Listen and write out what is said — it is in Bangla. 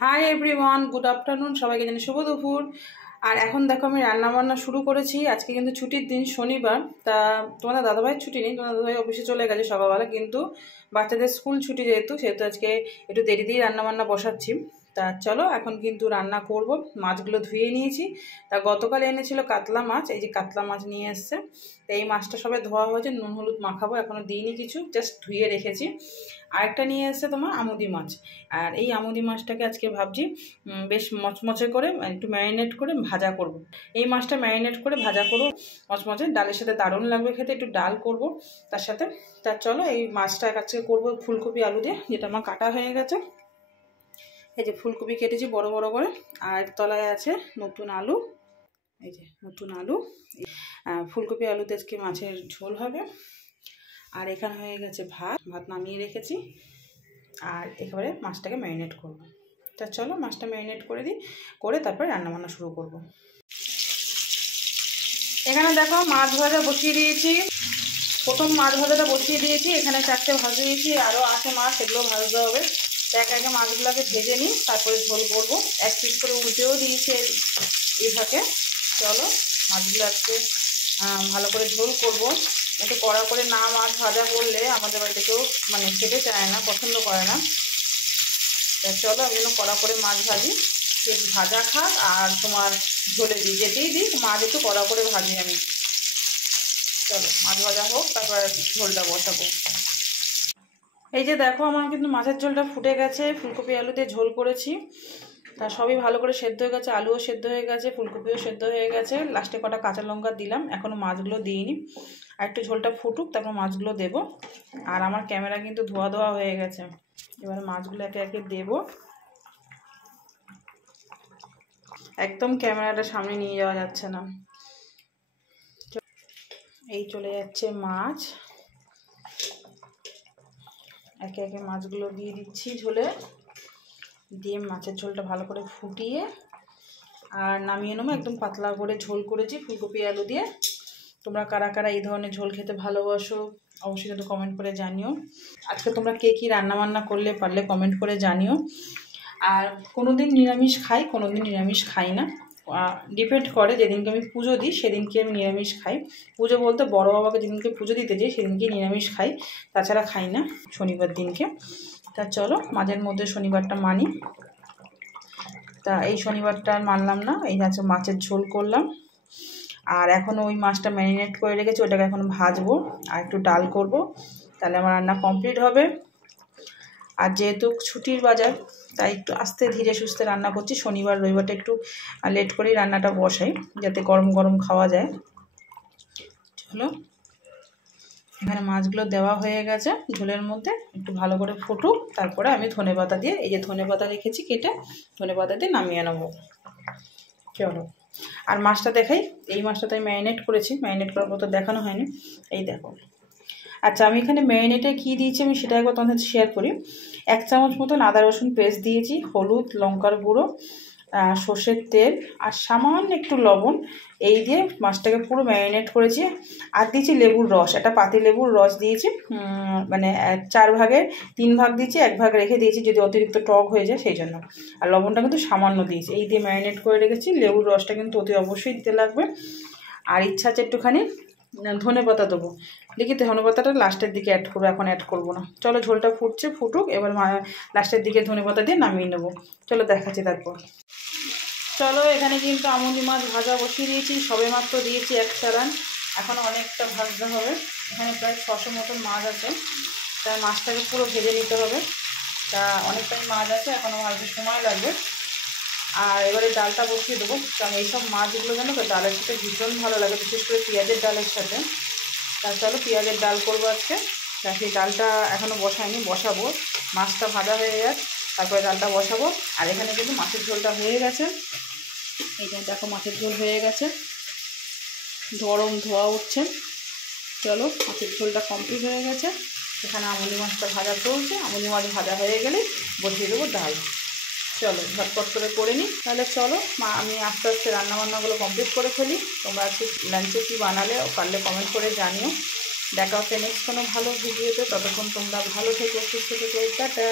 হাই এভরিওয়ান, গুড আফটারনুন, সবাইকে জানি শুভ দুপুর। আর এখন দেখো আমি রান্না বান্না শুরু করেছি। আজকে কিন্তু ছুটির দিন, শনিবার। তা তোমাদের দাদাভাইয়ের ছুটি নেই, তোমাদের দাদাভাই অফিসে চলে গেছে সকালবেলা, কিন্তু বাচ্চাদের স্কুল ছুটি সেহেতু আজকে একটু দেরি দিয়ে রান্না বান্না বসাচ্ছি। তা চলো এখন কিন্তু রান্না করব। মাছগুলো ধুয়ে নিয়েছি। তা গতকাল এনেছিল কাতলা মাছ, এই যে কাতলা মাছ নিয়ে এসছে। তো এই মাছটা সবাই ধোয়া হয়েছে, নুন হলুদ মাখাবো, এখনও দিইনি কিছু, জাস্ট ধুয়ে রেখেছি। আরেকটা নিয়ে এসছে তোমার আমুদি মাছ। আর এই আমুদি মাছটাকে আজকে ভাবছি বেশ মচমচে করে একটু ম্যারিনেট করে ভাজা করব। এই মাছটা ম্যারিনেট করে ভাজা করব মচমচে, ডালের সাথে দারুণ লাগবে খেতে। একটু ডাল করব তার সাথে। তা চলো এই মাছটা আজকে করবো ফুলকপি আলু দিয়ে, যেটা আমার কাটা হয়ে গেছে। এই যে ফুলকপি কেটেছি বড় বড় করে, আর তলায় আছে নতুন আলু। এই যে নতুন আলু, ফুলকপি আলুতে আজকে মাছের ঝোল হবে। আর এখানে হয়ে গেছে ভাত নামিয়ে রেখেছি। আর একেবারে মাছটাকে ম্যারিনেট করব। তা চলো মাছটা ম্যারিনেট করে দিই, করে তারপরে রান্নাবান্না শুরু করব। এখানে দেখো মাছ ভাজা বসিয়ে দিয়েছি। প্রথম মাছ ভাজাটা বসিয়ে দিয়েছি, এখানে 4টে ভাজা দিয়েছি, আরও আছে মাছ, সেগুলো ভাজতে হবে। একে একে মাছগুলোকে ভেজে নিই, তারপরে ঝোল করবো। এক পিস করে উল্টেও দিয়েছি এই ফাঁকে। চলো মাছগুলো আজকে ভালো করে ঝোল করব। একটু কড়া করে না মাছ ভাজা করলে আমাদের বাড়িতে কেউ খেতে চায় না, পছন্দ করে না। তা চলো আমি যেন কড়া করে মাছ ভাজি, সে ভাজা খাক আর তোমার ঝোলে দিই, যেতেই দিই মাছ একটু কড়া করে ভাজি আমি। চলো মাছ ভাজা হোক, তারপর ঝোলটা বসাবো। এই যে দেখো আমার কিন্তু মাছের ঝোলটা ফুটে গেছে, ফুলকপি আলু দিয়ে ঝোল করেছি। তা সবই ভালো করে সেদ্ধ হয়ে গেছে, আলুও সেদ্ধ হয়ে গেছে, ফুলকপিও সেদ্ধ হয়ে গেছে। লাস্টে কটা কাঁচা লঙ্কা দিলাম, এখনও মাছগুলো দিইনি। আর একটু ঝোলটা ফুটুক, তারপর মাছগুলো দেবো। আর আমার ক্যামেরা কিন্তু ধোয়া হয়ে গেছে, এবার মাছগুলো একে একে দেবো। একদম ক্যামেরাটা সামনে নিয়ে যাওয়া যাচ্ছে না, এই চলে যাচ্ছে মাছ। একে একে মাছগুলো দিয়ে দিচ্ছি ঝোলে, দিয়ে মাছের ঝোলটা ভালো করে ফুটিয়ে আর নামিয়ে নেবো। একদম পাতলা করে ঝোল করেছি ফুলকপি আলু দিয়ে। তোমরা কারা কারা এই ধরনের ঝোল খেতে ভালোবাসো অবশ্যই কিন্তু কমেন্ট করে জানিও। আজকে তোমরা কে কী রান্নাবান্না করলে পারলে কমেন্ট করে জানিও। আর কোনো দিন নিরামিষ খাই, কোনো দিন নিরামিষ খাই না, ডিপেন্ড করে। যেদিনকে আমি পুজো দিই সেদিনকে আমি নিরামিষ খাই। পুজো বলতে বড় বাবাকে যেদিনকে পুজো দিতে যাই সেদিনকে নিরামিষ খাই, তাছাড়া খাই না শনিবার দিনকে। তা চলো মাঝের মধ্যে শনিবারটা মানি। তা এই শনিবারটা মানলাম না, এই আছে মাছের ঝোল করলাম। আর এখনও ওই মাছটা ম্যারিনেট করে রেখেছি, ওটাকে এখন ভাজবো আর একটু ডাল করব, তাহলে আমার রান্না কমপ্লিট হবে। আর যেহেতু ছুটির বাজার, তাই একটু আস্তে ধীরে সুস্থে রান্না করছি। শনিবার রবিবারটা একটু লেট করেই রান্নাটা বসাই, যাতে গরম গরম খাওয়া যায়। চলো এখানে মাছগুলো দেওয়া হয়ে গেছে ঝোলের মধ্যে, একটু ভালো করে ফুটুক, তারপরে আমি ধনেপাতা দিয়ে, এই যে ধনেপাতা রেখেছি কেটে, ধনেপাতা দিয়ে নামিয়ে নেবো। চলো আর মাছটা দেখাই। এই মাছটা তো আমি ম্যারিনেট করেছি, ম্যারিনেট করার পর তো দেখানো হয়নি, এই দেখো। আচ্ছা আমি এখানে ম্যারিনেটে কী দিয়েছি আমি সেটা একবার তোমাদের সাথে শেয়ার করি। 1 চামচ মতন আদা রসুন পেস্ট দিয়েছি, হলুদ, লঙ্কার গুঁড়ো, সর্ষের তেল আর সামান্য একটু লবণ, এই দিয়ে মাছটাকে পুরো ম্যারিনেট করেছি। আর দিয়েছি লেবুর রস, একটা পাতি লেবুর রস দিয়েছি, 4 ভাগের 3 ভাগ দিয়েছি, 1 ভাগ রেখে দিয়েছি যদি অতিরিক্ত টক হয়ে যায় সেই জন্য। আর লবণটা কিন্তু সামান্য দিয়েছি, এই দিয়ে ম্যারিনেট করে রেখেছি। লেবুর রসটা কিন্তু অতি অবশ্যই দিতে লাগবে। আর ইচ্ছা আছে একটুখানি ধনেপাতা দেবো, দেখি ধনেপাতাটা লাস্টের দিকে অ্যাড করবো, এখন অ্যাড করবো না। চলো ঝোলটা ফুটুক, এবার লাস্টের দিকে ধনেপাতা দিয়ে নামিয়ে নেবো। চলো দেখাচ্ছি তারপর। চলো এখানে কিন্তু আমুদি মাছ ভাজা বসিয়ে দিয়েছি, সবে মাত্র দিয়েছি 1 চালান, এখন অনেকটা ভাজতে হবে। এখানে প্রায় 600 মতন মাছ আছে, তাই মাছটাকে পুরো ভেজে নিতে হবে। তা অনেকটাই মাছ আছে, এখনও ভাজতে সময় লাগবে। আর এবারে ডালটা বসিয়ে দেবো, কারণ এইসব মাছগুলো জানো তো ডালের সাথে ভীষণ ভালো লাগে, বিশেষ করে পেঁয়াজের ডালের সাথে। তা চলো পেঁয়াজের ডাল করবো আজকে। তা সেই ডালটা এখনও বসাইনি, বসাবো। মাছটা ভাজা হয়ে যাক, তারপরে ডালটা বসাবো। আর এখানে কিন্তু মাছের ঝোলটা হয়ে গেছে, এই যে দেখো মাছের ঝোল হয়ে গেছে, গরম ধোয়া উঠছে। চলো মাছের ঝোলটা কমপ্লিট হয়ে গেছে। এখানে আমুদি মাছটা ভাজা চলছে, আমুদি মাছ ভাজা হয়ে গেলে বসিয়ে দেবো ডাল। চলো ঝটপট করে নিই তাহলে। চলো আমি আস্তে আস্তে রান্নাবান্নাগুলো কমপ্লিট করে ফেলি। তোমরা আজকে লাঞ্চে কী বানালে পারলে কমেন্ট করে জানিও। দেখা হচ্ছে নেক্সট কোনো ভালো ভিডিওতে, ততক্ষণ তোমরা ভালো থেকো, সুস্থ থেকো, টাটা।